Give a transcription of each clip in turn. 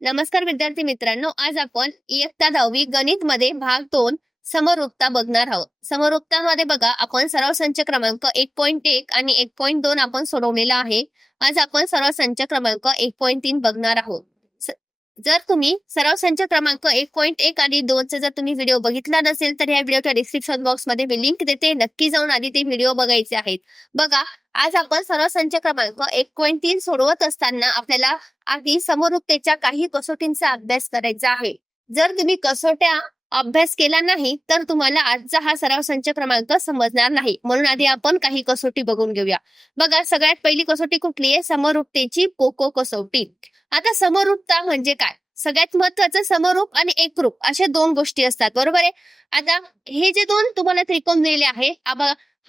नमस्कार विद्यार्थी मित्रांनो आज आपण इयत्ता दहावी गणित मध्ये भाग दोन समरोक्ता बघणार आहोत. समरोक्तामध्ये बघा आपण सराव संच क्रमांक एक पॉईंट एक आणि एक पॉईंट दोन आपण सोडवलेला आहे. आज आपण सराव संच क्रमांक एक पॉईंट तीन बघणार आहोत. जर तुम्ही सराव संच क्रमांक एक पॉईंट एक आणि दोनचा जर तुम्ही व्हिडिओ बघितला नसेल तर या व्हिडिओच्या डिस्क्रिप्शन बॉक्समध्ये मी लिंक देते. नक्की जाऊन आधी ते व्हिडिओ बघायचे आहेत. बघा आज आपण सर्व संच क्रमांक एक पॉईंट तीन सोडवत असताना आपल्याला आधी समरूपतेच्या काही कसोटींचा अभ्यास करायचा आहे. जर तुम्ही कसोट्या अभ्यास केला नाही तर तुम्हाला आजचा हा सराव संच क्रमांक समजणार नाही. म्हणून आधी आपण काही कसोटी बघून घेऊया. बघा सगळ्यात पहिली कसोटी कुठली आहे? समरूपतेची कोको कसोटी. आता समरूपता म्हणजे काय? सगळ्यात महत्वाचं समरूप आणि एकरूप अशा दोन गोष्टी असतात. बरोबर आहे? आता हे जे दोन तुम्हाला त्रिकोण दिलेले आहे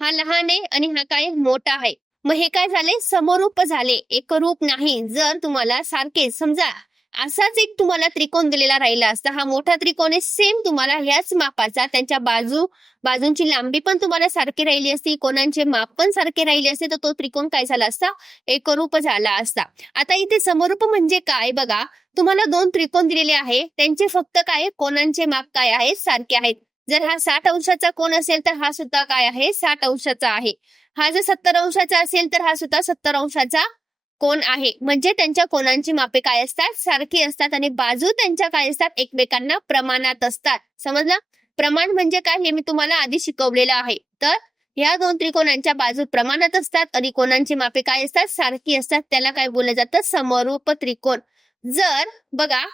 हा लहान आहे आणि हा काय मोठा आहे. मग हे काय झाले? समरूप झाले. एकरूप नाही. जर तुम्हाला सारखे समजा असाच एक तुम्हाला त्रिकोण दिलेला राहिला असता हा मोठा त्रिकोण आहे सेम तुम्हाला ह्याच मापाचा त्यांच्या बाजू बाजूंची लांबी पण तुम्हाला सारखी राहिली असती कोणांचे माप पण सारखे राहिले असते तर तो त्रिकोण काय झाला असता? एकरूप झाला असता. आता इथे समरूप म्हणजे काय? बघा तुम्हाला दोन त्रिकोण दिलेले आहे. त्यांचे फक्त काय? कोणांचे माप काय आहेत? सारखे आहेत. जर हा साठ अंशाचा कोण असेल तर हा सुद्धा काय आहे? साठ अंशाचा आहे. हा जर सत्तर अंशाचा असेल तर हा सुद्धा सत्तर अंशाचा कोण आहे. म्हणजे त्यांच्या कोणांची मापे काय असतात? सारखी असतात आणि बाजू त्यांच्या काय असतात? एकमेकांना प्रमाणात असतात. समजलं? प्रमाण म्हणजे काय हे मी तुम्हाला आधी शिकवलेलं आहे. तर ह्या दोन त्रिकोणांच्या बाजू प्रमाणात असतात आणि कोणांची मापे काय असतात? सारखी असतात. त्याला काय बोललं जातं? समरूप त्रिकोण. जर बघा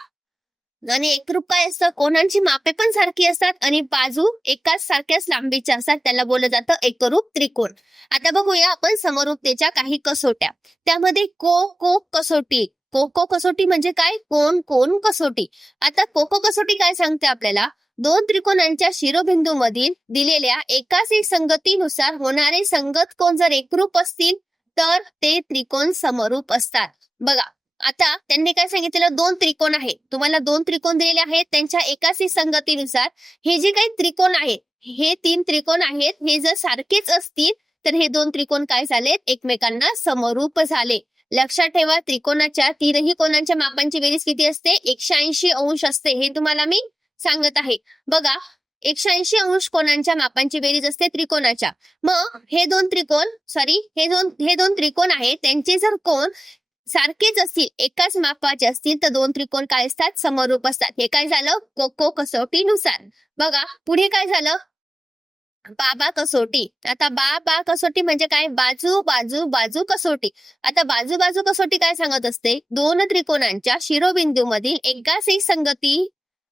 आणि एकरूप काय असतं? कोणांची मापे पण सारखी असतात आणि बाजू एकाच सारख्याच लांबीच्या असतात. त्याला बोललं जातं एकरूप त्रिकोण. आता बघूया आपण समरूपतेच्या काही कसोट्या. त्यामध्ये को को कसोटी. कोको कसोटी म्हणजे काय? कोण कोण कसोटी. आता कोको कसोटी काय सांगते आपल्याला? दोन त्रिकोणांच्या शिरोबिंदू मधील दिलेल्या एकाच एक संगतीनुसार होणारे संगत कोण? जर एकरूप असतील तर ते त्रिकोण समरूप असतात. बघा आता त्यांनी काय सांगितलेलं? दोन त्रिकोण आहे. तुम्हाला दोन त्रिकोण दिलेले आहेत. त्यांच्या एकाच संगतीनुसार हे जे काही त्रिकोण आहेत हे तीन त्रिकोण आहेत हे जर सारखेच असतील तर हे दोन त्रिकोण काय झालेत? एकमेकांना समरूप झाले. लक्षात ठेवा त्रिकोणाच्या तीनही कोणांच्या मापांची बेरीज किती असते? एकशे ऐंशी अंश असते. हे तुम्हाला मी सांगत आहे. बघा एकशे ऐंशी अंश कोणांच्या मापांची बेरीज असते? त्रिकोणाच्या. मग हे दोन त्रिकोण सॉरी हे दोन हे दोन त्रिकोण आहेत. त्यांचे जर कोण सारखेच असतील एकाच मापाचे असतील तर दोन त्रिकोण काय असतात? समरूप असतात. हे काय झालं? कोको कसोटीनुसार. बघा पुढे काय झालं? बाबा कसोटी. आता बा बा कसोटी म्हणजे काय? बाजू बाजू बाजू कसोटी. आता बाजू बाजू कसोटी काय सांगत असते? दोन त्रिकोणांच्या शिरोबिंदू मधील एकाच एक संगती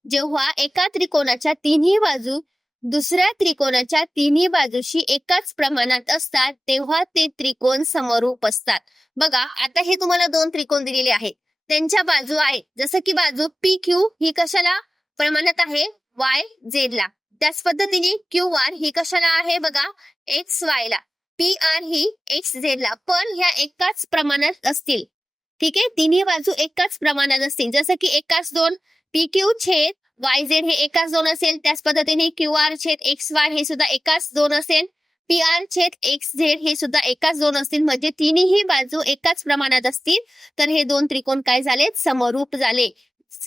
जेव्हा एका त्रिकोणाच्या तिन्ही बाजू दुसऱ्या त्रिकोणाच्या तिन्ही बाजूशी एकाच प्रमाणात असतात तेव्हा ते त्रिकोण समरूप असतात. बघा आता हे तुम्हाला दोन त्रिकोण दिलेले आहेत. त्यांच्या बाजू आहेत. जसं की बाजू पी क्यू ही कशाला प्रमाणात आहे? वाय झेड ला. त्याच पद्धतीने क्यू आर ही कशाला आहे बघा? एक्स वाय ला. पी आर ही एक्स झेड ला. पण ह्या एकाच प्रमाणात असतील. ठीक आहे? तिन्ही बाजू एकाच प्रमाणात असतील. जसं की एकाच दोन पी क्यू छेद वाय झेड हे एकाच दोन असेल त्याच पद्धतीने क्यू आर छेद एक्स वाय हे सुद्धा एकाच दोन असेल. पी आर छेद एक्स झेड हे सुद्धा एकाच दोन असतील म्हणजे तिन्ही बाजू एकाच प्रमाणात असतील. तर हे दोन त्रिकोण काय झाले? समरूप झाले.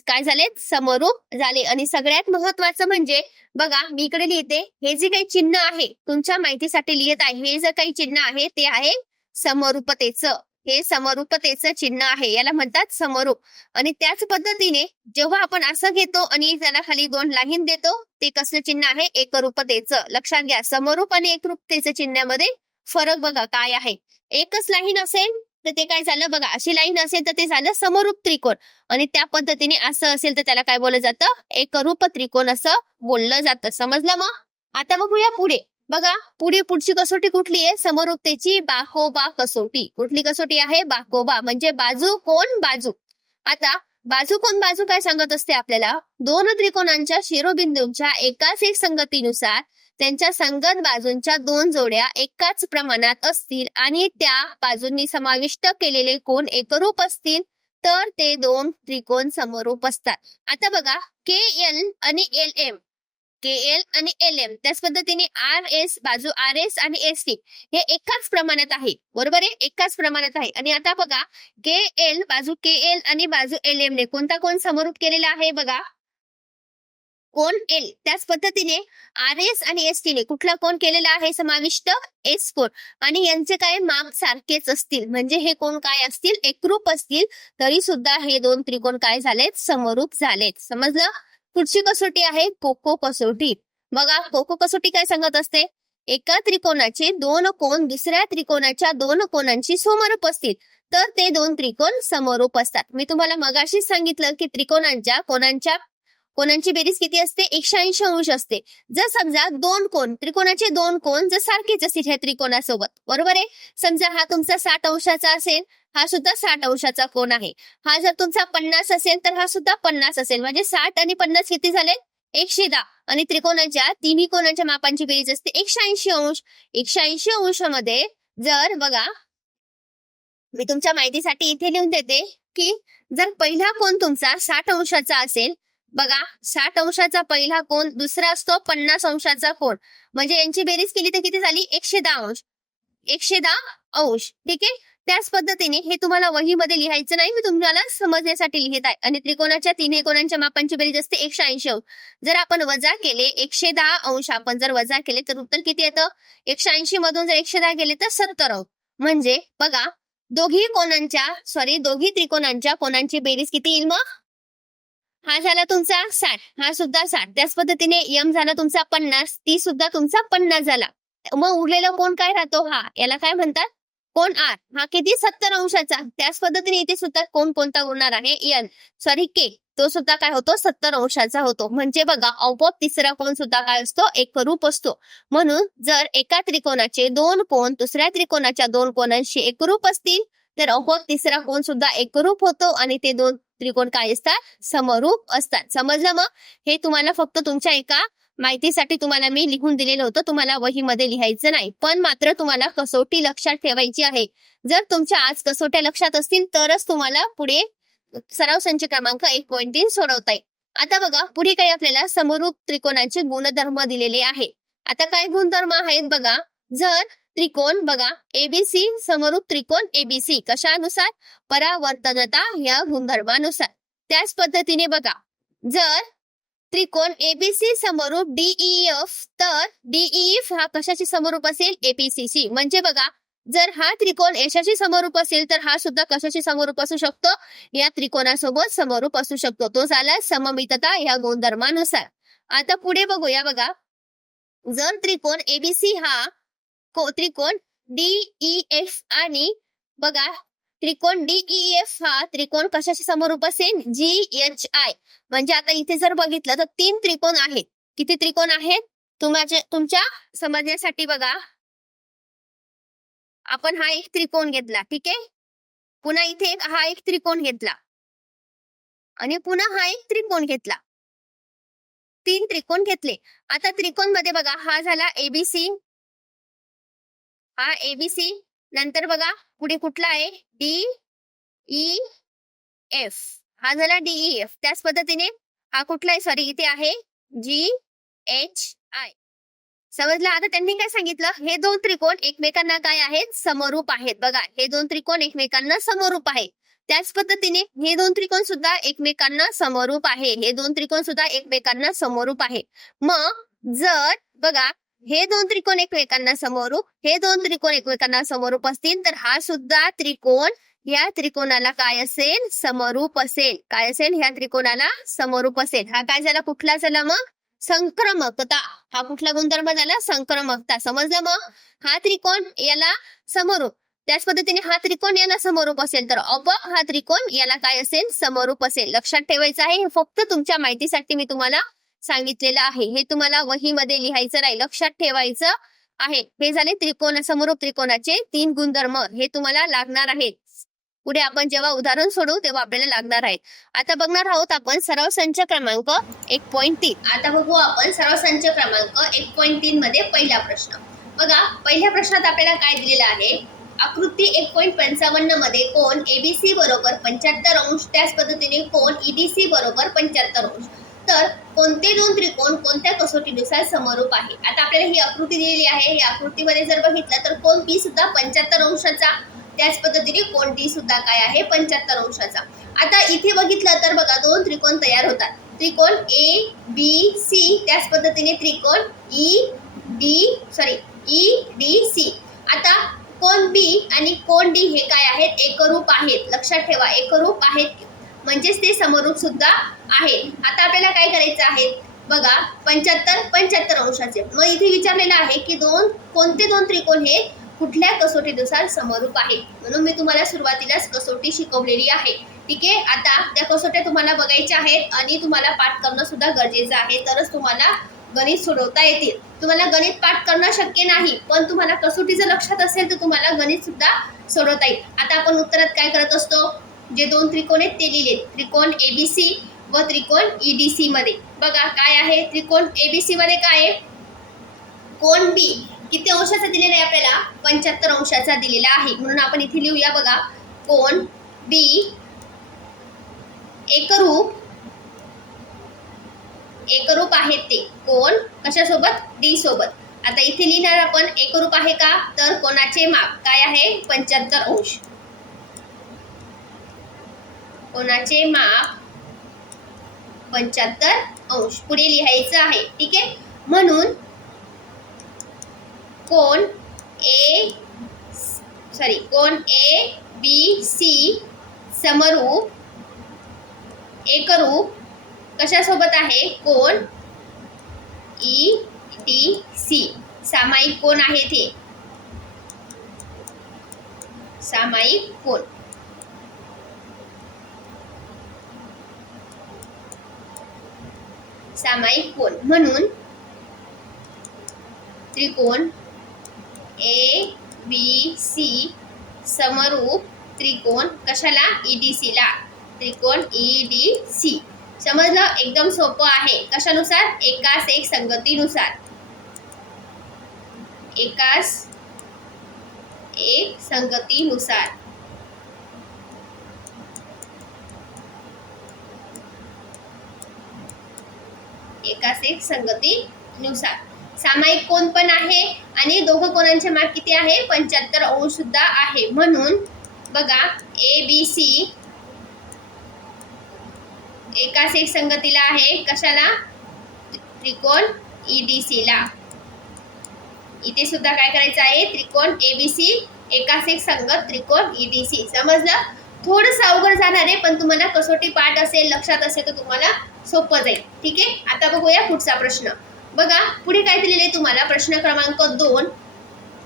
काय झालेत समरूप झाले. आणि सगळ्यात महत्वाचं म्हणजे बघा मी इकडे लिहिते. हे जे काही चिन्ह आहे तुमच्या माहितीसाठी लिहित आहे हे जे काही चिन्ह आहे ते आहे समरूपतेचं. हे समरूपतेचं चिन्ह आहे. याला म्हणतात समरूप. आणि त्याच पद्धतीने जेव्हा आपण असं घेतो आणि त्याला खाली दोन लाईन देतो ते कसलं चिन्ह आहे? एकरूपतेचं लक्षात घ्या समरूप आणि एकरूपतेचं चिन्हामध्ये फरक बघा काय आहे. एकच लाईन असेल तर ते काय झालं? बघा अशी लाईन असेल तर ते झालं समरूप त्रिकोण. आणि त्या पद्धतीने असं असेल तर त्याला काय बोललं जातं? एकरूप त्रिकोण असं बोललं जातं. समजलं मग? आता बघूया पुढे. बघा पुढे पुढची कसोटी कुठली आहे? समरूपतेची बाहोबा कसोटी. कुठली कसोटी आहे? बाकोबा म्हणजे बाजू कोण बाजू? आता बाजू कोण बाजू काय सांगत असते आपल्याला? दोन त्रिकोणांच्या शिरोबिंदूंच्या एकाच एक संगतीनुसार त्यांच्या संगत बाजूंच्या दोन जोड्या एकाच प्रमाणात असतील आणि त्या बाजूंनी समाविष्ट केलेले कोण एकरूप असतील तर ते दोन त्रिकोण समरूप असतात. आता बघा के एल आणि एल एम. के एल आणि एल एम. त्याच पद्धतीने आर एस बाजू आर एस आणि एस टी हे एकाच प्रमाणात आहे. बरोबर आहे? एकाच प्रमाणात आहे. आणि आता बघा के एल बाजू के एल आणि बाजू एल एम ने कोणता कोण समरूप केलेला आहे बघा? कोण एल. त्याच पद्धतीने आर एस आणि एस टी ने कुठला कोण केलेला आहे? समाविष्ट एस कोण आणि यांचे काय माप सारखेच असतील? म्हणजे हे कोण काय असतील? एकरूप असतील. तरी सुद्धा हे दोन त्रिकोण काय झालेत? समरूप झालेत. समजलं? पुढची कसोटी आहे कोको कसोटी. बघा कोको कसोटी काय सांगत असते? एका त्रिकोणाचे दोन कोण दुसऱ्या त्रिकोणाच्या दोन कोणांची समरूप असतील तर ते दोन त्रिकोण समरूप असतात मी तुम्हाला मगाशीच सांगितलं की त्रिकोणांच्या कोणांच्या कोणांची बेरीज किती असते? एकशे ऐंशी अंश असते. जर समजा दोन कोण त्रिकोणाचे दोन कोण जर सारखेच असतील ह्या त्रिकोणासोबत बरोबर आहे? समजा हा तुमचा साठ अंशाचा असेल हा सुद्धा साठ अंशाचा कोण आहे? हा जर तुमचा पन्नास असेल तर हा सुद्धा पन्नास असेल. म्हणजे साठ आणि पन्नास किती झाले? एकशे दहा. आणि त्रिकोणाच्या तिन्ही कोणाच्या मापांची बेरीज असते? एकशे ऐंशी अंश. एकशे ऐंशी अंशामध्ये जर बघा मी तुमच्या माहितीसाठी इथे लिहून देते की जर पहिला कोण तुमचा साठ अंशाचा असेल बघा साठ अंशाचा पहिला कोण दुसरा असतो पन्नास अंशाचा कोण म्हणजे यांची बेरीज केली तर किती झाली? एकशे दहा अंश. एकशे दहा अंश. ठीक आहे? त्याच पद्धतीने हे तुम्हाला वहीमध्ये लिहायचं नाही मी तुम्हाला समजण्यासाठी लिहित आहे. आणि त्रिकोणाच्या तिन्ही कोणांच्या मापांची बेरीज असते एकशे ऐंशी अंश. जर आपण वजा केले एकशे दहा अंश आपण जर वजा केले तर उत्तर किती येतं? एकशे ऐंशी मधून जर एकशे दहा गेले तर सत्तर अंश. म्हणजे बघा दोघी कोणांच्या सॉरी दोघी त्रिकोणांच्या कोणांची बेरीज किती येईल मग? हा झाला तुमचा साठ. हा सुद्धा साठ. त्याच पद्धतीने यम झाला तुमचा पन्नास. ती सुद्धा तुमचा पन्नास झाला. मग उरलेला कोण काय राहतो? हा याला काय म्हणतात? कोण आर. हा किती? सत्तर अंशाचा. त्याच पद्धतीने इथे सुद्धा कोण कोणता उरणार आहे? यन. Sorry K. तो सुद्धा काय होतो? सत्तर अंशाचा होतो. म्हणजे बघा आपोआप तिसरा कोण सुद्धा काय असतो? एकरूप असतो. म्हणून जर एका त्रिकोणाचे दोन कोण दुसऱ्या त्रिकोणाच्या दोन कोणांशी एकरूप असतील तर आपोआप तिसरा कोण सुद्धा एकरूप होतो आणि ते दोन त्रिकोण काय असतात? समरूप असतात. समजलं मग? हे तुम्हाला फक्त तुमच्या एका माहितीसाठी तुम्हाला मी लिहून दिलेलं होतं. तुम्हाला वहीमध्ये लिहायचं नाही. पण मात्र तुम्हाला कसोटी लक्षात ठेवायची आहे. जर तुमच्या आज कसोट्या लक्षात असतील तरच तुम्हाला पुढे सराव संच क्रमांक एक पॉईंट तीन सोडवता येईल. आता बघा पुढे काही आपल्याला समरूप त्रिकोणाचे गुणधर्म दिलेले आहे. आता काय गुणधर्म आहेत बघा? जर त्रिकोण बघा एबीसी समरूप त्रिकोण एबीसी कशानुसार? परावर्तनता या गुणधर्मानुसार. त्याच पद्धतीने बघा. जर त्रिकोण एबीसी समरूप डीईएफ तर डीईएफ हा कशाची समरूप असेल? एपीसीसी म्हणजे बघा जर हा त्रिकोण यशाशी समरूप असेल तर हा सुद्धा कशाची समरूप असू शकतो? या त्रिकोणासोबत समरूप असू शकतो. तो झाला सममितता या गुणधर्मानुसार. आता पुढे बघूया बघा. जर त्रिकोण एबीसी हा को- त्रिकोण डीईएफ आणि बघा त्रिकोण डीईएफ हा त्रिकोण कशाशी समरूप असेल? जी एच आय म्हणजे आता इथे जर बघितलं तर तीन त्रिकोण आहेत. किती त्रिकोण आहेत? तुमच्या तुमच्या समजण्यासाठी बघा. आपण हा एक त्रिकोण घेतला ठीक आहे? पुन्हा इथे हा एक त्रिकोण घेतला. आणि पुन्हा हा एक त्रिकोण घेतला. तीन त्रिकोण घेतले. आता त्रिकोणमध्ये बघा हा झाला एबीसी हा एबीसी नंतर बघा पुढे कुठला आहे? डी ई एफ हा झाला डीई एफ e, त्याच पद्धतीने हा कुठला आहे? सॉरी इथे आहे जी एच आय समजलं? आता त्यांनी काय सांगितलं? हे दोन त्रिकोण एकमेकांना काय आहेत? समरूप आहेत. बघा हे दोन त्रिकोण एकमेकांना समरूप आहे त्याच पद्धतीने हे दोन त्रिकोण सुद्धा एकमेकांना समरूप आहे. हे दोन त्रिकोण सुद्धा एकमेकांना समरूप आहे. मग जर बघा हे दोन त्रिकोण एकमेकांना समोर हो. हे. दोन त्रिकोण एकमेकांना समोरूप हो. असतील तर हा सुद्धा त्रिकोण या त्रिकोणाला काय असेल? समरूप असेल हो काय असेल? ह्या त्रिकोणाला समरूप असेल हा काय झाला? कुठला झाला मग? संक्रमकता. हा कुठला गुणधर्म झाला? संक्रमकता. समजलं मग? हा त्रिकोण याला समरूप त्याच पद्धतीने हा त्रिकोण याला समरूप असेल तर अप हा त्रिकोण याला काय असेल? समरूप असेल लक्षात ठेवायचं आहे. हे फक्त तुमच्या माहितीसाठी मी तुम्हाला सांगितलेलं आहे. हे तुम्हाला वहीमध्ये लिहायचं नाही लक्षात ठेवायचं आहे. हे झाले त्रिकोण समरूप त्रिकोणाचे तीन गुणधर्म. हे तुम्हाला लागणार आहेत. पुढे आपण जेव्हा उदाहरण सोडवू तेव्हा आपल्याला लागणार आहे आता बघणार आहोत आपण सर्व संच क्रमांक एक पॉईंट तीन. आता बघू आपण सर्व संच क्रमांक एक पॉईंट तीन मध्ये पहिला प्रश्न. बघा पहिल्या प्रश्नात आपल्याला काय दिलेलं आहे? आकृती एक पॉईंट पंचावन्नमध्ये कोण एबीसी बरोबर पंच्याहत्तर अंश त्याच पद्धतीने कोण ईडीसी बरोबर पंच्याहत्तर अंश. तर कोणते दोन त्रिकोण कोणत्या कसोटीनुसार समरूप आहे? आता आपल्याला ही आकृती दिलेली आहे. या आकृतीमध्ये जर बघितलं तर कोण बी सुद्धा पंच्याहत्तर अंशाचा? त्याच पद्धतीने कोण डी सुद्धा काय आहे? पंच्याहत्तर अंशाचा. आता इथे बघितलं तर बघा दोन त्रिकोण तयार होतात. त्रिकोण ए बी सी त्याच पद्धतीने त्रिकोण E D sorry E D C आता कोण बी आणि कोण डी हे काय आहेत? एकरूप आहेत. लक्षात ठेवा एकरूप आहेत. म्हणजेच ते समरूप सुद्धा आहे. आता आपल्याला काय करायचं आहे? बघा पंच्याहत्तर पंच्याहत्तर अंशाचे. मग इथे विचारलेलं आहे की दोन कोणते दोन त्रिकोण हे कुठल्या कसोटीनुसार समरूप आहे? म्हणून मी तुम्हाला सुरुवातीलाच कसोटी शिकवलेली आहे. ठीक आहे? आता त्या कसोट्या तुम्हाला बघायच्या आहेत आणि तुम्हाला पाठ करणं सुद्धा गरजेचं आहे. तरच तुम्हाला गणित सोडवता येतील. तुम्हाला गणित पाठ करणं शक्य नाही पण तुम्हाला कसोटी जर लक्षात असेल तर तुम्हाला गणित सुद्धा सोडवता येईल. आता आपण उत्तरात काय करत असतो? जे दोन त्रिकोण आहेत ते लिहिले त्रिकोण सी व त्रिकोण ईडीसी मध्ये. बघा काय आहे? त्रिकोण एबीसी मध्ये काय आहे? कोण बी किती अंशाचा दिलेला आहे आपल्याला? पंच्याहत्तर अंशाचा दिलेला आहे. म्हणून आपण इथे लिहूया बघा. कोण बी एकरूप एकरूप आहेत ते. कोण कशासोबत? डी सोबत. आता इथे लिहिणार आपण एकरूप आहे का? तर कोणाचे माप? काय आहे? पंच्याहत्तर अंश. कोणाचे माप? पंच्याहत्तर अंश. पुढे लिहायचं आहे. ठीक आहे? म्हणून कोण ए सॉरी कोण ए बी सी समरूप एकरूप कशासोबत आहे? कोण ई टी सी. सामायिक कोण आहे ते सामायिक कोण? सामायिक कोण म्हणून त्रिकोण ए बी सी समरूप त्रिकोण कशाला? ई डी सीला त्रिकोण ई डी सी समजलं? एकदम सोपं आहे. कशानुसार? एकास एक संगतीनुसार. एकास एक संगतीनुसार. एकास एक संगतीनुसार. सामायिक कोण पण आहे आणि दोघं कोणांचे मार्क किती आहे? पंच्याहत्तर अंश सुद्धा आहे. म्हणून बघा ए बी सी एकास एक संगतीला आहे. कशाला? त्रिकोण ई डी सी इथे सुद्धा काय करायचं आहे? त्रिकोण ए बी सी एकास एक संगत त्रिकोण ई डी सी समजलं? थोडंसं अवघड जाणार आहे पण तुम्हाला कसोटी पाठ असेल लक्षात असेल तर तुम्हाला सोपं जाईल. ठीक आहे? आता बघूया पुढचा प्रश्न. बघा पुढे काय दिलेले आहे तुम्हाला? प्रश्न क्रमांक दोन.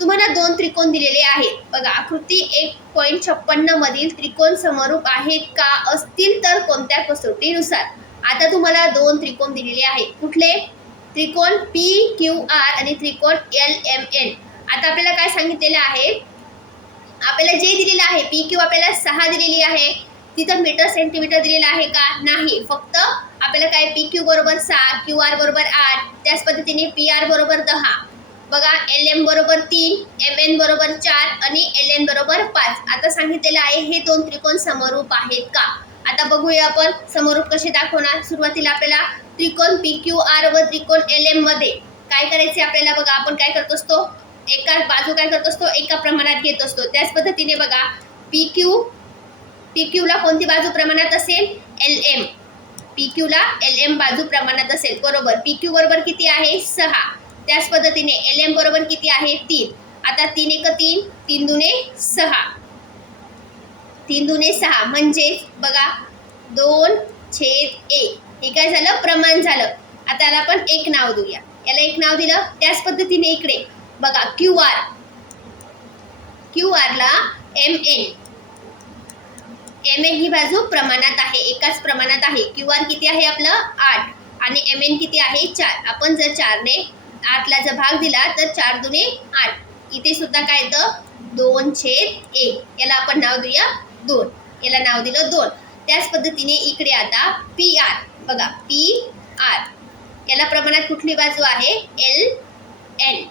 तुम्हाला दोन त्रिकोण दिलेले आहेत. बघा आकृती एक पॉईंट छप्पन्न मधील त्रिकोण समरूप आहेत का असतील तर कोणत्या कसोटीनुसार? आता तुम्हाला दोन त्रिकोण दिलेले आहेत. कुठले? त्रिकोण पी क्यू आर आणि त्रिकोण एल एम एन आता आपल्याला काय सांगितलेलं आहे? आपल्याला जे दिलेलं आहे पी क्यू आपल्याला सहा दिलेली आहे. तिथं मीटर सेंटीमीटर दिलेलं आहे का? नाही. फक्त आपल्याला काय पी क्यू बरोबर सहा क्यू आर बरोबर आठ त्याच पद्धतीने पी आर बरोबर दहा. बघा एल एम बरोबर तीन एम एन बरोबर चार आणि एल एन बरोबर पाच. आता सांगितलेलं आहे हे दोन त्रिकोण समरूप आहेत का? आता बघूया आपण समरूप कसे दाखवणार? सुरुवातीला आपल्याला त्रिकोण पी क्यू आर व त्रिकोण एल एममध्ये काय करायचे आपल्याला? बघा आपण काय करत असतो? एका बाजू काय करत असतो एका प्रमाणात घेत असतो. त्याच पद्धतीने बघा पी क्यू पी क्यूला कोणती बाजू प्रमाणात असेल? एल एम पी क्यूला एल एम बाजू प्रमाणात असेल. बरोबर. पी क्यू बरोबर किती आहे? सहा. त्याच पद्धतीने एल एम बरोबर किती आहे? तीन. आता तीन एक तीन तीन दुने सहा. तीन दुने सहा. म्हणजेच बघा दोन छेद एक. हे काय झालं? प्रमाण झालं. आता याला आपण एक नाव देऊया. याला एक नाव दिलं. त्याच पद्धतीने इकडे. बघा क्यू आर. क्यू आरला एम एन. एम एन ही बाजू प्रमाणात आहे एकाच प्रमाणात आहे. क्यू आर किती आहे आपलं? आठ. आणि एम एन किती आहे? चार. आपण जर चारने आठला जर भाग दिला तर चार दुने आठ. इथे सुद्धा काय येतं? दोन छेद एक. याला आपण नाव देऊया दोन. याला नाव दिलं दोन. त्याच पद्धतीने इकडे आता पी आर. बघा पी आर. याला प्रमाणात कुठली बाजू आहे? L N.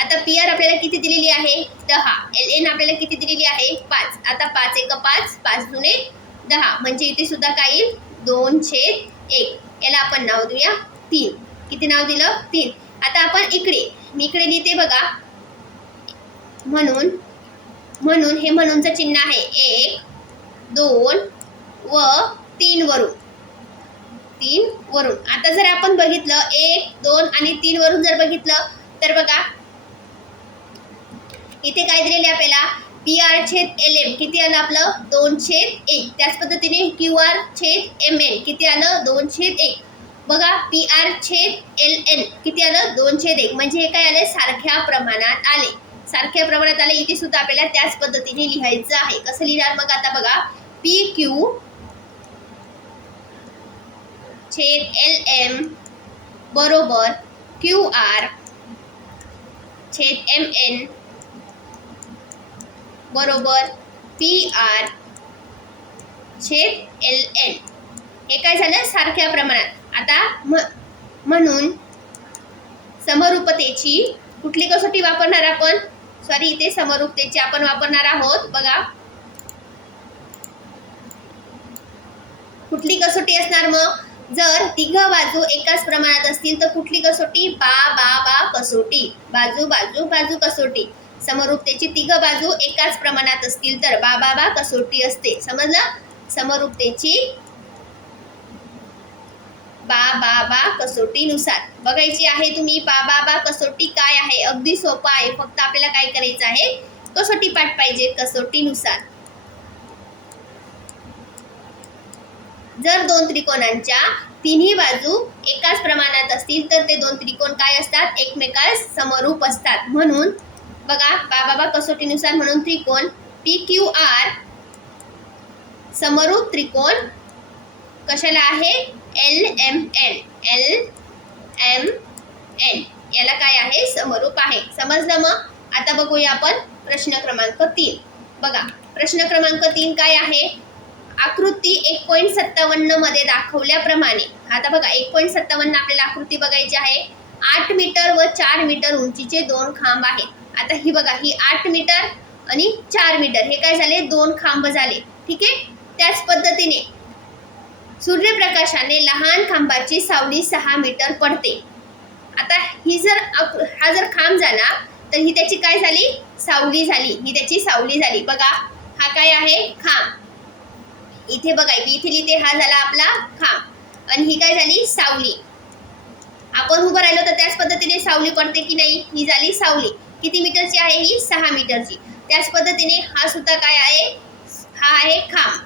आता पी आर आपल्याला किती दिलेली आहे? दहा. एल एन आपल्याला किती दिलेली आहे? पाच. आता पाच एक पाच पाच दुने दहा. म्हणजे इथे सुद्धा काय येईल दोन छेद एक. याला आपण नाव देऊया तीन. किती नाव दिलं? तीन. आता आपण इकडे. मी इकडे लिहिते बघा. म्हणून म्हणून हे म्हणूनचं चिन्ह आहे. एक दोन व तीन वरून. तीन वरून. आता जर आपण बघितलं एक दोन आणि तीन वरून जर बघितलं तर बघा इथे काय दिलेले आपल्याला? पी आर छेद एल एम किती आलं आपलं? दोन छेद एक. त्याच पद्धतीने क्यू आर छेद एम एल किती आलं? दोन छेद एक. बघा पी आर छेद एल एन किती आलं? दोन छेद एक. म्हणजे हे काय आले? सारख्या प्रमाणात आले. सारख्या प्रमाणात आले. इथे सुद्धा आपल्याला त्याच पद्धतीने लिहायचं आहे. कसं लिहिणार मग आता बघा. पी क्यू छेद एल एम बरोबर क्यू आर छेद एम एन बरोबर. पी आर छेद एल एन हे काय झालं? सारख्या प्रमाणात. आता म्हणून समरूपतेची कुठली कसोटी वापरणार आपण? सॉरी इथे समरूपतेची आपण वापरणार आहोत. बघा. कुठली कसोटी असणार मग? जर तिघ बाजू एकाच प्रमाणात असतील तर कुठली कसोटी? बा बा बा कसोटी. बाजू बाजू बाजू कसोटी. समरूपतेची तिघ बाजू एकाच प्रमाणात असतील तर बा बा बा कसोटी असते. समजलं? समरूपतेची बा बा बा कसोटीनुसार. बघायची आहे तुम्ही बा बा बा कसोटी काय आहे? अगदी सोपं आहे. फक्त आपल्याला काय करायचं आहे? कसोटी पाठ पाहिजे कसोटीनुसार. जर दोन त्रिकोणांच्या तिन्ही बाजू एकाच प्रमाणात असतील तर ते दोन त्रिकोण काय असतात? एकमेकास समरूप असतात. म्हणून बघा बाबा कसोटीनुसार म्हणून त्रिकोण पी क्यू आर समरूप त्रिकोण कशाला आहे? L M N L M N याला काय आहे? समरूप आहे. समजलं मग? आता बघूया आपण प्रश्न क्रमांक तीन. बघा प्रश्न क्रमांक तीन काय आहे? आकृती एक पॉईंट सत्तावन्नमध्ये दाखवल्याप्रमाणे. आता बघा एक पॉईंट सत्तावन्न आपल्याला आकृती बघायची आहे. आठ मीटर व चार मीटर उंचीचे दोन खांब आहेत. आता ही बघा ही आठ मीटर आणि चार मीटर. हे काय झाले? दोन खांब झाले. ठीक आहे? त्याच पद्धतीने सूर्यप्रकाशाने लहान खांबाची सावली सहा मीटर पडते. आता ही जर हा जर खांब झाला तर ही त्याची काय झाली? सावली झाली. ही त्याची सावली झाली. बघा हा काय आहे? खांब. इथे बघा मी इथे लिहिते हा झाला आपला खांब. आणि ही काय झाली? सावली. आपण उभं राहिलो तर त्याच पद्धतीने सावली पडते की नाही? ही झाली सावली. किती मीटरची आहे ही? सहा मीटरची. त्याच पद्धतीने हा सुद्धा काय आहे? हा आहे खांब.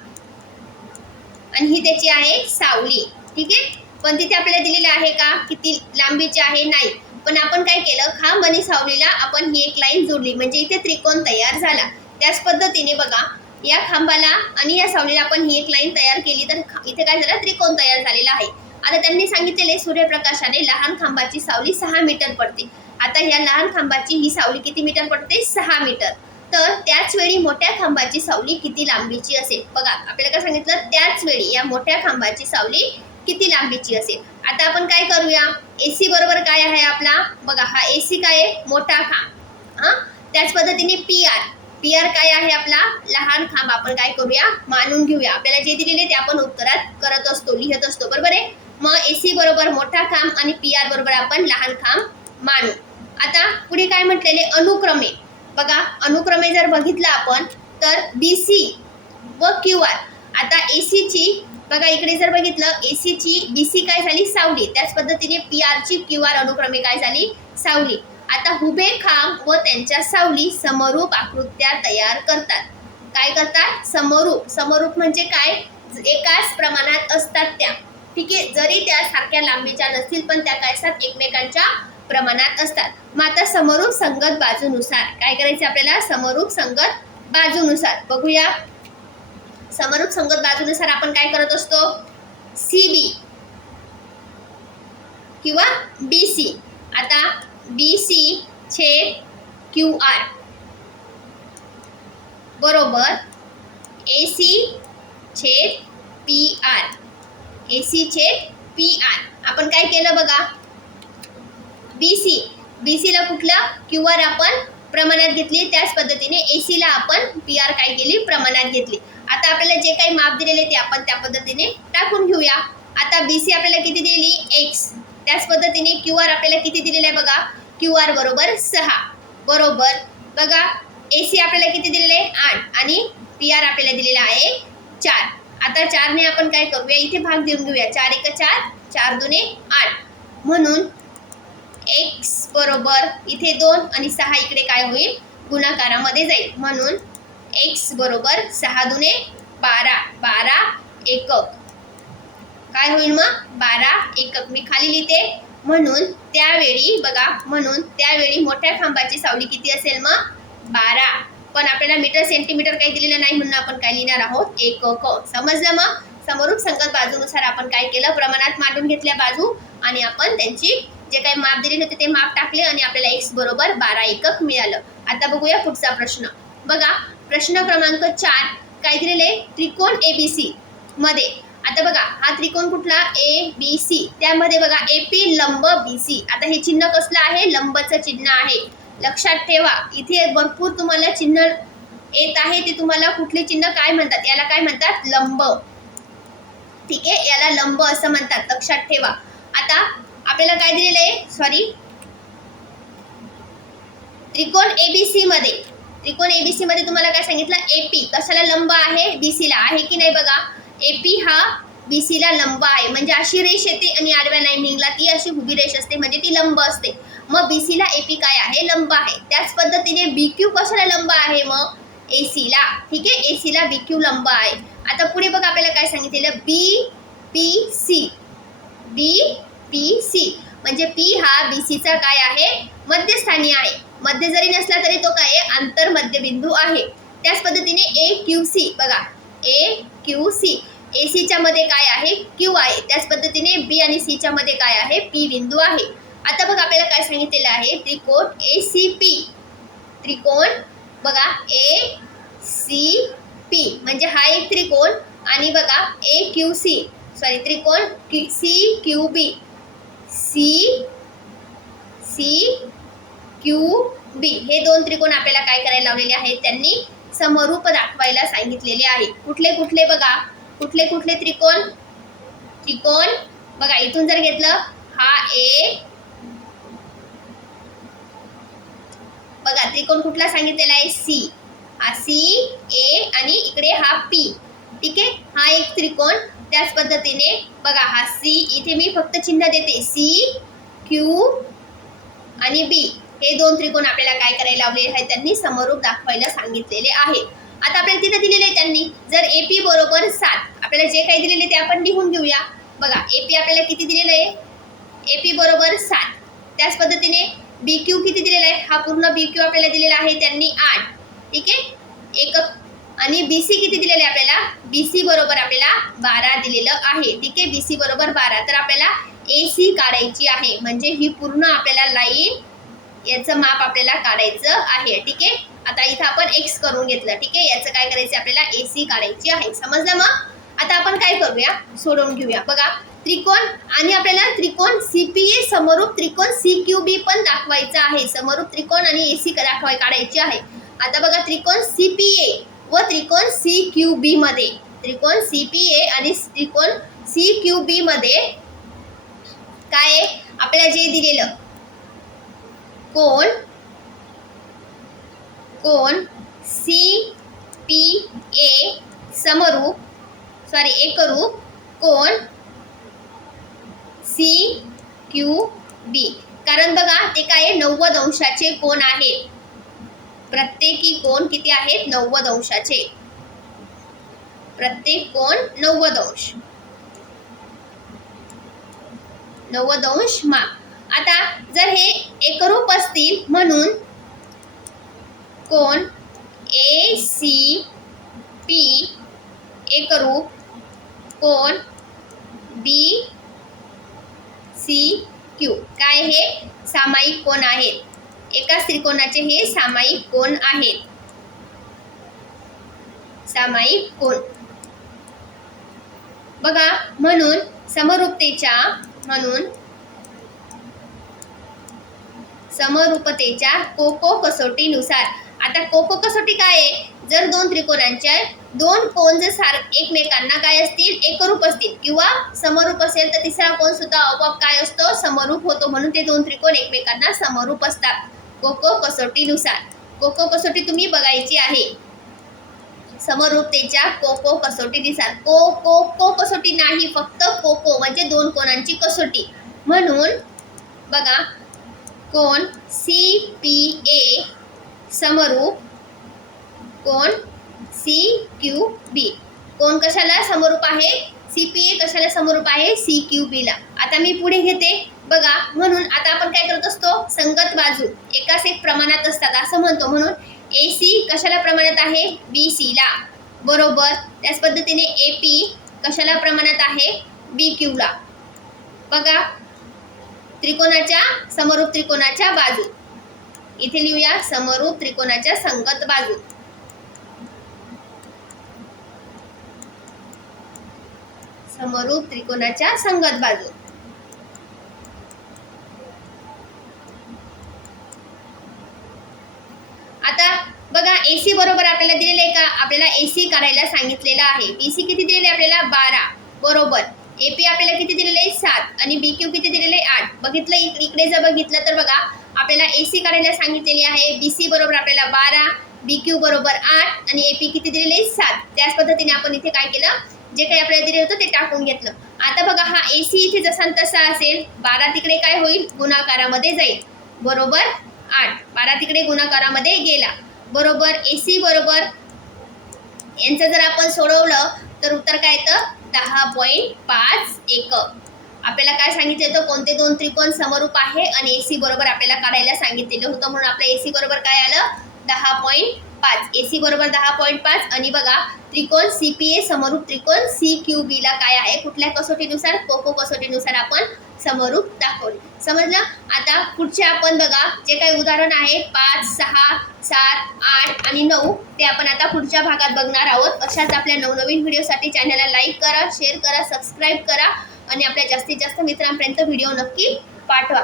आणि ही त्याची आहे सावली. ठीक आहे? पण तिथे आपल्याला दिलेलं आहे का? किती लांबीची आहे? नाही. पण आपण काय केलं? खांब आणि सावलीला आपण ही एक लाईन जोडली. म्हणजे इथे त्रिकोण तयार झाला. त्याच पद्धतीने बघा या खांबाला आणि या सावलीला आपण ही एक लाईन तयार केली. तर इथे काय झालं? त्रिकोण तयार झालेला आहे. आता त्यांनी सांगितलेले सूर्यप्रकाशाने लहान खांबाची सावली सहा मीटर पडते. आता ह्या लहान खांबाची ही सावली किती मीटर पडते? सहा मीटर. तर त्याच वेळी मोठ्या खांबाची सावली किती लांबीची असेल? बघा आपल्याला काय सांगितलं? त्याच वेळी या मोठ्या खांबाची सावली किती लांबीची असेल? आता आपण काय करूया? एसी बरोबर काय आहे आपला? बघा हा एसी काय आहे? मोठा खांब. हा? त्याच पद्धतीने पी आर पी आर काय आहे आपला? लहान खांब. आपण काय करूया? मानून घेऊया. आपल्याला जे दिलेले ते आपण उत्तरात करत असतो लिहित असतो. बरोबर आहे? मग एसी बरोबर मोठा खांब आणि पी आर बरोबर आपण लहान खांब मानू. आता पुढे काय म्हटलेले? अनुक्रमे. बघा अनुक्रमे जर बघितलं आपण तर बी सी व क्यू आर आता ए सीची बघा इकडे जर बघितलं ए सीची बी सी काय झाली? सावली. त्याच पद्धतीने पी आरची क्यू आर अनुक्रमे काय झाली? सावली. आता हुबे खांब व त्यांच्या सावली समरूप आकृत्या तयार करतात. काय करतात? समरूप. समरूप म्हणजे काय? एकाच प्रमाणात असतात त्या. ठीक आहे? जरी त्या सारख्या लांबीच्या नसतील पण त्या काय असतात? एकमेकांच्या प्रमाणात असतात. मग आता समरूप संगत बाजूनुसार काय करायचे आपल्याला? समरूप संगत बाजूनुसार. बघूया. समरूप संगत बाजूनुसार आपण काय करत असतो? सी बी किंवा बी सी आता बी सी छेद क्यू आर बरोबर. ए सी छेद पी आर ए सी छेद पी आर आपण काय केलं बघा? बी सी बी सीला कुठलं क्यू आर आपण प्रमाणात घेतली त्याच पद्धतीने ए सीला आपण पी आर काय केली प्रमाणात घेतली. आता आपल्याला जे काही माप दिलेले ते आपण त्या पद्धतीने टाकून घेऊया. आता बी सी आपल्याला किती दिली? एक्स त्याच पद्धतीने क्यू आर आपल्याला किती दिलेलं आहे बघा? क्यू आर बरोबर सहा. बरोबर. बघा ए सी आपल्याला किती दिलेलं आहे? आठ. आणि पी आर आपल्याला दिलेला आहे चार. आता चारने आपण काय करूया? इथे भाग देऊन घेऊया. चार एक चार चार दुने आठ. म्हणून एक्स बरोबर इथे दोन आणि सहा इकडे काय होईल? गुणाकारामध्ये जाईल. म्हणून एक्स बरोबर सहा दुने बारा. बारा एकक. काय होईल मग? बारा एकक. मी खाली लिहिते. म्हणून त्यावेळी बघा म्हणून त्यावेळी मोठ्या खांबाची सावली किती असेल मग? बारा. पण आपल्याला मीटर सेंटीमीटर काही दिलेलं नाही म्हणून आपण काय लिहिणार आहोत? एकक. समजलं मग? समोरून संगत बाजूनुसार आपण काय केलं? प्रमाणात मांडून घेतल्या बाजू आणि आपण त्यांची जे काही माप दिलेले होते ते माप टाकले आणि आपल्याला एक्स बरोबर बारा एकक मिळालं. आता बघूया पुढचा प्रश्न. बघा प्रश्न क्रमांक चार काय दिलेले त्रिकोण एबीसी मध्ये. आता बघा हा त्रिकोण कुठला? ए बी सी त्यामध्ये बघा ए पी लंब बी सी आता हे चिन्ह कसलं आहे? लंबचं चिन्ह आहे. लक्षात ठेवा इथे भरपूर तुम्हाला चिन्ह येत आहे. ते तुम्हाला कुठले चिन्ह काय म्हणतात? याला काय म्हणतात? लंब. ठीक आहे? याला लंब असं म्हणतात. लक्षात ठेवा. आता आपल्याला काय दिलेलं आहे? सॉरी त्रिकोण एबीसी मध्ये. त्रिकोण एबीसी मध्ये तुम्हाला काय सांगितलं? एपी कशाला लंब आहे? बीसीला ला. आहे की नाही बघा? एपी हा बीसीला ला लंब आहे. म्हणजे अशी रेष येते आणि आडव्या लाईनिंगला ती अशी उभी रेष असते. म्हणजे ती लंब असते. मग BC ला एपी काय आहे? लंब आहे. त्याच पद्धतीने BQ कशाला लंब आहे मग? AC ला. ठीक आहे? ए सीला बी क्यू लंब आहे. आता पुढे बघा आपल्याला काय सांगितलेलं? B P C B P C. म्हणजे पी हा बी सीचा काय आहे? मध्यस्थानी आहे. मध्य जरी नसला तरी तो काय आहे? आंतर मध्यबिंदू आहे. त्याच पद्धतीने ए क्यू सी बघा. ए क्यू सी ए सीच्या मध्ये काय आहे? क्यू आहे. त्याच पद्धतीने बी आणि सीच्या मध्ये काय आहे? पी बिंदू आहे. आता बघा आपल्याला काय सांगितलेलं आहे? त्रिकोण ए सी पी त्रिकोण बघा ए सी पी म्हणजे हा एक त्रिकोण आणि बघा ए क्यू सी सॉरी त्रिकोण C Q B C C Q B हे दोन त्रिकोण आपल्याला काय करायला लावलेले आहेत? त्यांनी समरूप दाखवायला सांगितलेले आहे. कुठले कुठले बघा. कुठले कुठले त्रिकोण? त्रिकोण. बघा इथून जर घेतलं हा ए बघा त्रिकोण कुठला सांगितलेला आहे? सी हा सी ए आणि इकडे हा पी ठीक आहे? हा एक त्रिकोण. त्याच पद्धतीने बघा हा सी इथे मी फक्त चिन्ह देते. सी क्यू आणि बी हे दोन त्रिकोण आपल्याला काय करायला लावलेले आहेत त्यांनी समरूप दाखवायला सांगितलेले आहे. आता आपल्याला तिथे दिलेले आहे त्यांनी. जर एपी बरोबर सात आपल्याला जे काही दिलेले ते आपण लिहून घेऊया. बघा एपी आपल्याला किती दिलेलं आहे? एपी बरोबर सात. त्याच पद्धतीने बी क्यू किती दिलेला आहे? हा पूर्ण बी क्यू आपल्याला दिलेला आहे त्यांनी आठ. ठीक आहे? एक आणि बी सी किती दिलेले आहे आपल्याला? बी सी बरोबर आपल्याला बारा दिलेलं आहे. ठीक आहे? बी सी बरोबर बारा. तर आपल्याला ए सी काढायची आहे. म्हणजे ही पूर्ण आपल्याला लाईन याचं माप आपल्याला काढायचं आहे. ठीक आहे? आता इथं आपण एक्स करून घेतलं. ठीक आहे? याचं काय करायचं? आपल्याला ए सी काढायची आहे. समजलं मग? आता आपण काय करूया? सोडवून घेऊया. बघा त्रिकोण आणि आपल्याला त्रिकोण सीपीए समरूप त्रिकोण सी क्यू बी पण दाखवायचं आहे. समरूप त्रिकोण आणि ए सी दाखवाय काढायची आहे. आता बघा त्रिकोण सीपीए व त्रिकोण सी क्यू बी मध्ये. त्रिकोण ए आणि त्रिकोण सी क्यू बी मध्ये काय आहे? आपल्याला जे दिलेलं. कोण? कोण? सी पी ए समरूप. सॉरी एकरूप. कोण? सी क्यू बी कारण बघा ते काय नव्वद अंशाचे कोण आहेत? प्रत्येकी कोण किती आहेत? नव्वद अंशाचे. प्रत्येक कोण? नव्वद अंश. नव्वद अंश माप. आता जर हे एकरूप असतील म्हणून कोण? ए सी पी एकरूप. कोण? बी सी क्यू काय हे? सामायिक कोण आहेत? एकाच त्रिकोणाचे हे सामायिक कोण आहेत? सामायिक कोण? बघा म्हणून समरूपतेच्या म्हणून समरूपतेच्या कोको कसोटीनुसार आता कोको कसोटी काय आहे? जर दोन त्रिकोणांच्या दोन कोण जर सार एकमेकांना काय असतील? एकरूप असतील. किंवा समरूप असेल तर तिसरा कोण सुद्धा आपोआप काय असतो? समरूप होतो. म्हणून ते दोन त्रिकोण एकमेकांना समरूप असतात. कोको कसोटीनुसार. कोको कसोटी तुम्ही बघायची आहे. समरूपतेच्या कोको कसोटीनुसार को को को कसोटी नाही फक्त कोको म्हणजे दोन कोणांची कसोटी. म्हणून बघा कोण? सी पी ए समरूप कोण? C Q B. कोण कशाला समरूप आहे? सी पी ए कशाला समरूप आहे? सी क्यू बीला आता मी पुढे घेते. बघा म्हणून आता आपण काय करत असतो? संगत बाजू. एकाच एक प्रमाणात असतात असं म्हणतो. म्हणून ए सी कशाला प्रमाणात आहे? बी सी ला. बरोबर? त्याच पद्धतीने ए पी कशाला प्रमाणात आहे? बी क्यूला बघा त्रिकोणाच्या समरूप त्रिकोणाच्या बाजू. इथे लिहूया समरूप त्रिकोणाच्या संगत बाजू. समरूप त्रिकोणाच्या संगत बाजू. आता बघा एसी बरोबर आपल्याला दिलेलं आहे का? आपल्याला एसी काढायला सांगितलेलं आहे. बीसी किती दिलेले आहे आपल्याला? बारा. बरोबर. एपी आपल्याला किती दिलेले आहे? सात. आणि बी क्यू किती दिलेले आहे? आठ. बघितलं इकडे जर बघितलं तर बघा आपल्याला एसी काढायला सांगितलेली आहे. बीसी बरोबर आपल्याला बारा बी क्यू बरोबर आठ आणि एपी किती दिलेले आहे? सात. त्याच पद्धतीने आपण इथे काय केलं? जे काही आपल्याला दिले होतं ते टाकून घेतलं. आता बघा हा एसी इथे जसा तसा असेल बारा तिकडे काय होईल? गुणाकारामध्ये जाईल. बरोबर? आठ. बारा तिकडे गुणाकारामध्ये गेला. बरोबर एसी बरोबर. यांचं जर आपण सोडवलं तर उत्तर काय येतं? दहा पॉईंट पाच एकक आपल्याला काय सांगितलं होतं? कोणते दोन त्रिकोण समरूप आहे? आणि एसी बरोबर आपल्याला काढायला सांगितलेलं होतं. म्हणून आपल्या एसी बरोबर काय आलं? दहा पॉईंट पाच. एसी बरोबर दहा पॉईंट पाच. आणि बघा त्रिकोण सी पी ए समरूप त्रिकोण सी क्यू बी ला काय आहे? कुठल्या कसोटीनुसार? कोको कसोटीनुसार आपण समरूप दाखवले. समजलं? आता पुढचे आपण बघा जे काही उदाहरण आहे पाच सहा सात आठ आणि नऊ ते आपण आता पुढच्या भागात बघणार आहोत. अशाच आपल्या नवनवीन व्हिडिओसाठी चॅनलला लाईक करा शेअर करा सबस्क्राईब करा आणि आपल्या जास्तीत जास्त मित्रांपर्यंत व्हिडिओ नक्की पाठवा.